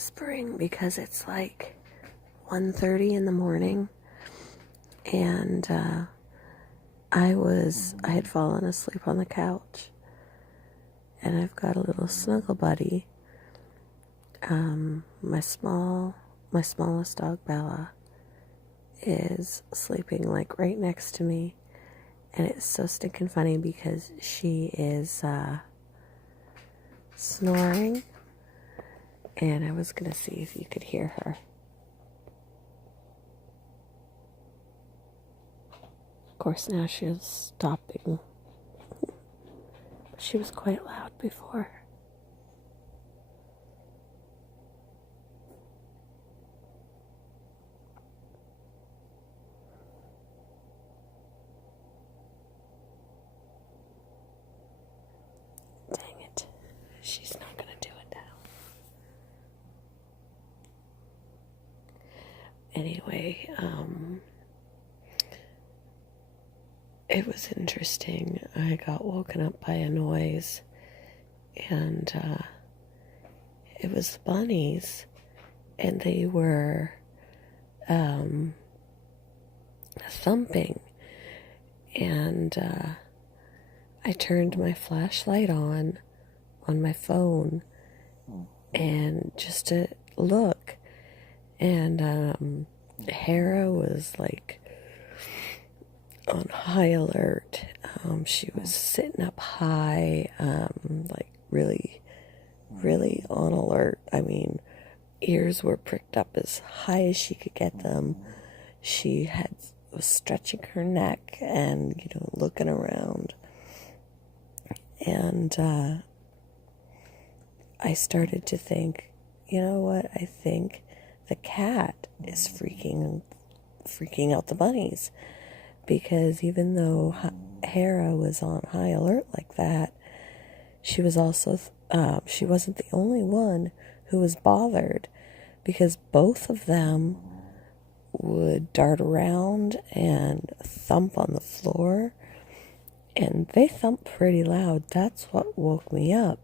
whispering because it's like 1:30 in the morning, and I had fallen asleep on the couch, and I've got a little snuggle buddy. My smallest dog, Bella, is sleeping like right next to me, and it's so stinking funny because she is snoring, and I was gonna see if you could hear her. Of course, now she is stopping, but she was quite loud before. Dang it. She's not gonna do it now. Anyway, it was interesting. I got woken up by a noise, and it was the bunnies, and they were thumping, and I turned my flashlight on my phone, and just to look, and Hera was like on high alert. She was sitting up high, like really, really on alert. I mean, ears were pricked up as high as she could get them. She was stretching her neck and, looking around. And I started to think, you know what? I think the cat is freaking out the bunnies, because even though Hera was on high alert like that, she was also she wasn't the only one who was bothered, because both of them would dart around and thump on the floor, and they thump pretty loud. That's what woke me up.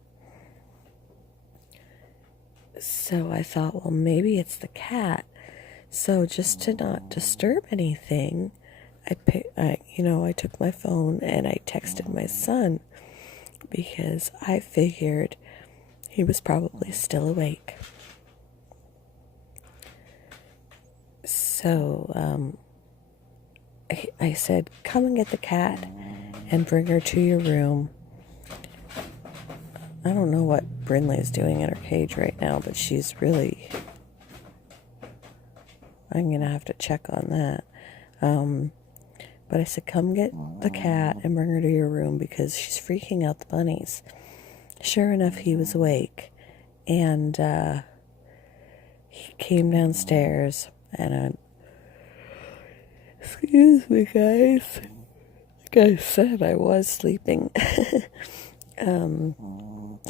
So I thought, well, maybe it's the cat. So just to not disturb anything, I took my phone and I texted my son, because I figured he was probably still awake. So I said, come and get the cat and bring her to your room. I don't know what Brinley is doing in her cage right now, but she's really... I'm going to have to check on that. But I said, come get the cat and bring her to your room, because she's freaking out the bunnies. Sure enough, he was awake. And he came downstairs, and excuse me, guys. Like I said, I was sleeping.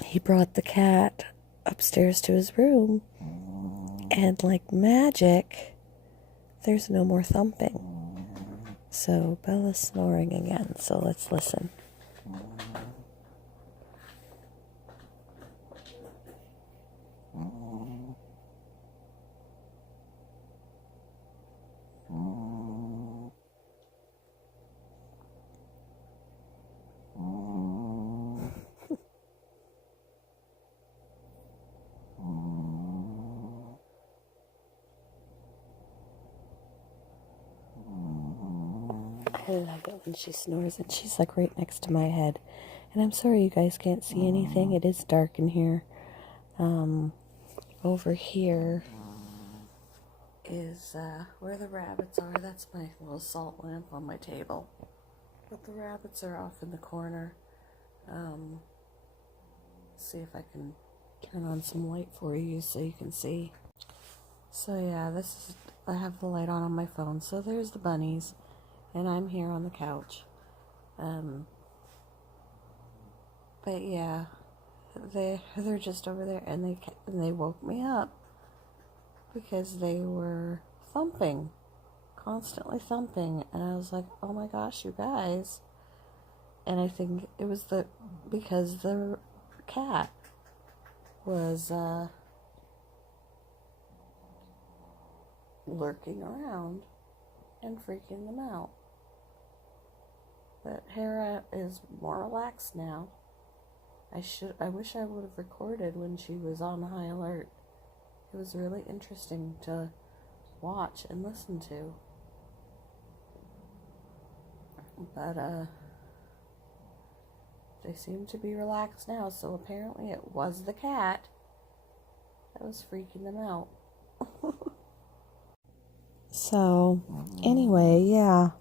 He brought the cat upstairs to his room, and like magic, there's no more thumping. So Bella's snoring again, so let's listen. I love it when she snores, and she's like right next to my head. And I'm sorry you guys can't see anything. It is dark in here. Over here is where the rabbits are. That's my little salt lamp on my table. But the rabbits are off in the corner. See if I can turn on some light for you so you can see. So yeah, I have the light on my phone. So there's the bunnies, and I'm here on the couch. But yeah, they're just over there, and they woke me up because they were thumping, constantly thumping, and I was like, oh my gosh, you guys. And I think it was because the cat was lurking around and freaking them out. But Hera is more relaxed now. I wish I would have recorded when she was on high alert. It was really interesting to watch and listen to. But they seem to be relaxed now, so apparently it was the cat that was freaking them out. So, anyway, yeah.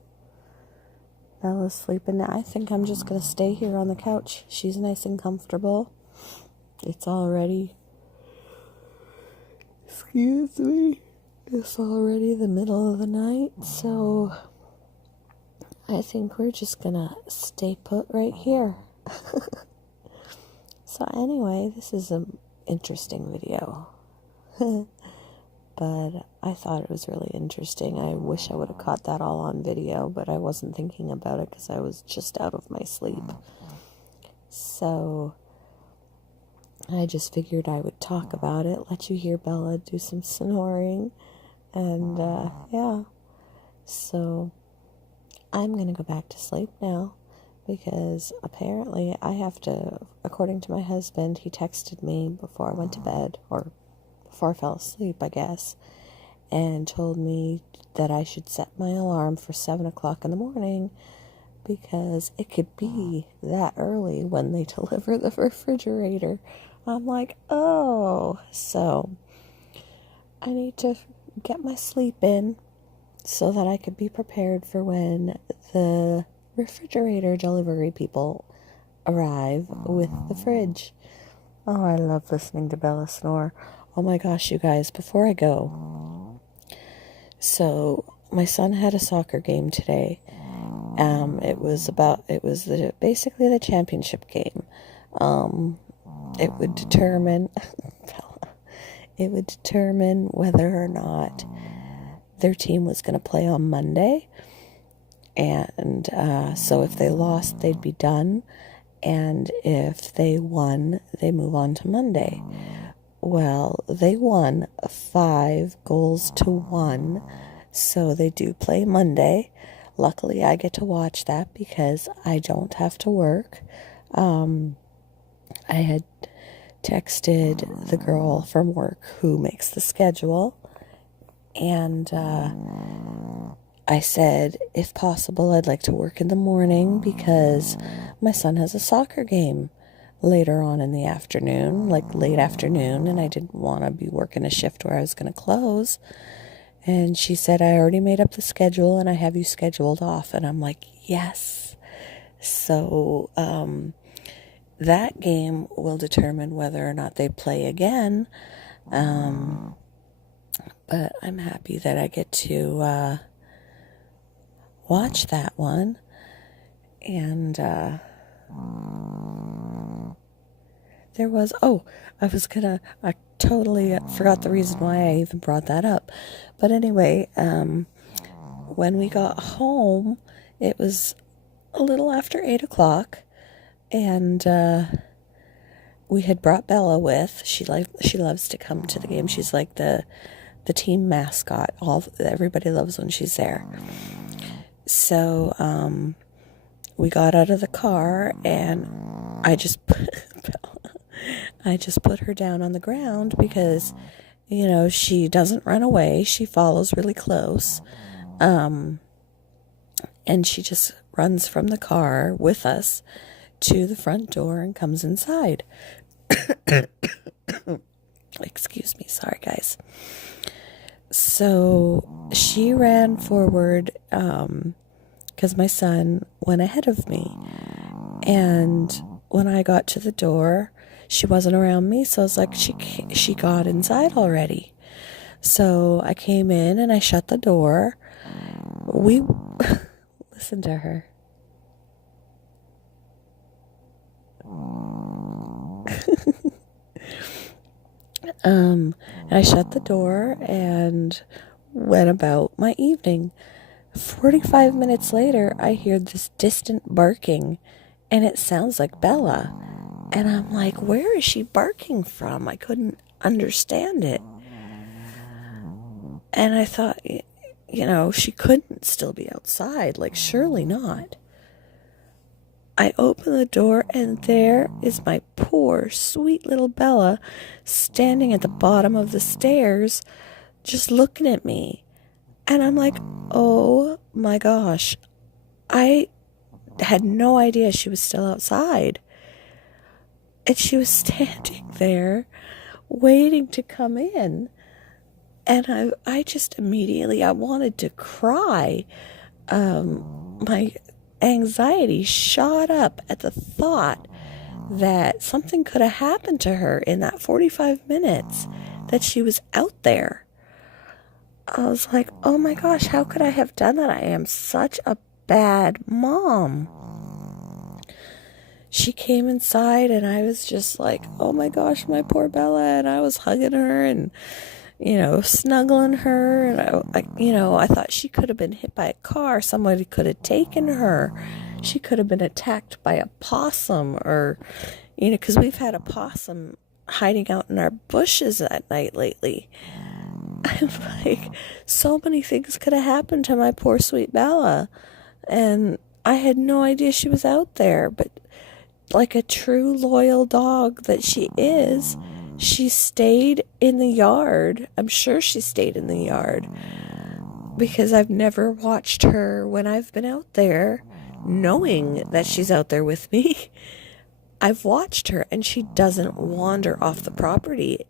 Bella's sleeping now. I think I'm just going to stay here on the couch. She's nice and comfortable. It's already... Excuse me. It's already the middle of the night, so... I think we're just going to stay put right here. So anyway, this is an interesting video. But I thought it was really interesting. I wish I would have caught that all on video, but I wasn't thinking about it because I was just out of my sleep. So I just figured I would talk about it, let you hear Bella do some snoring, and yeah. So I'm going to go back to sleep now because apparently I have to, according to my husband, he texted me before I went to bed, or before I fell asleep, I guess, and told me that I should set my alarm for 7 o'clock in the morning because it could be that early when they deliver the refrigerator. I'm like, oh, so I need to get my sleep in so that I could be prepared for when the refrigerator delivery people arrive with the fridge. Oh, I love listening to Bella snore. Oh my gosh, you guys, before I go, so my son had a soccer game today. It was basically the championship game. It would determine whether or not their team was going to play on Monday. And so if they lost, they'd be done. And if they won, they move on to Monday. Well, they won 5-1, so they do play Monday. Luckily, I get to watch that because I don't have to work. I had texted the girl from work who makes the schedule, and I said, if possible, I'd like to work in the morning because my son has a soccer game later on in the afternoon, like late afternoon, and I didn't want to be working a shift where I was going to close. And she said, I already made up the schedule and I have you scheduled off. And I'm like, yes. So that game will determine whether or not they play again. But I'm happy that I get to watch that one. And I totally forgot the reason why I even brought that up. But anyway, when we got home, it was a little after 8 o'clock, and we had brought Bella with. She loves to come to the game. She's like the team mascot. Everybody loves when she's there. So we got out of the car, and I just put her down on the ground because, she doesn't run away. She follows really close. And she just runs from the car with us to the front door and comes inside. Excuse me. Sorry, guys. So she ran forward because my son went ahead of me. And when I got to the door, she wasn't around me, so I was like, she got inside already. So I came in and I shut the door. Listen to her. And I shut the door and went about my evening. 45 minutes later, I hear this distant barking, and it sounds like Bella. And I'm like, where is she barking from? I couldn't understand it. And I thought, she couldn't still be outside. Like, surely not. I open the door, and there is my poor, sweet little Bella standing at the bottom of the stairs, just looking at me. And I'm like, oh my gosh, I had no idea she was still outside. And she was standing there waiting to come in. And I just immediately, I wanted to cry. My anxiety shot up at the thought that something could have happened to her in that 45 minutes that she was out there. I was like, oh my gosh, how could I have done that? I am such a bad mom. She came inside and I was just like, oh my gosh, my poor Bella. And I was hugging her and, snuggling her. And I thought she could have been hit by a car. Somebody could have taken her. She could have been attacked by a possum or, because we've had a possum hiding out in our bushes at night lately. I'm like, so many things could have happened to my poor sweet Bella. And I had no idea she was out there. But like a true loyal dog that she is, she stayed in the yard. I'm sure she stayed in the yard. Because I've never watched her when I've been out there, knowing that she's out there with me. I've watched her and she doesn't wander off the property.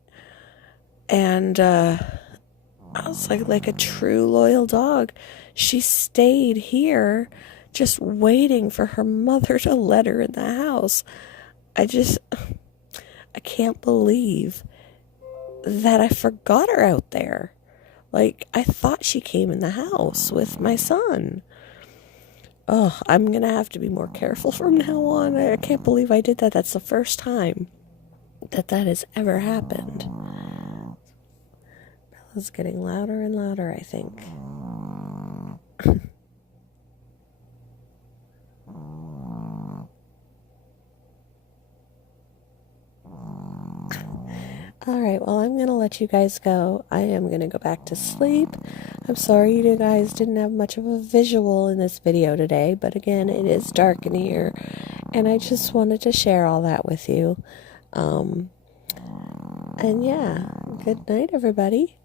And I was like a true loyal dog. She stayed here just waiting for her mother to let her in the house. I can't believe that I forgot her out there. Like, I thought she came in the house with my son. Oh, I'm going to have to be more careful from now on. I can't believe I did that. That's the first time that has ever happened. Bella's getting louder and louder, I think. All right, well, I'm going to let you guys go. I am going to go back to sleep. I'm sorry you guys didn't have much of a visual in this video today, but again, it is dark in here, and I just wanted to share all that with you. And yeah, good night, everybody.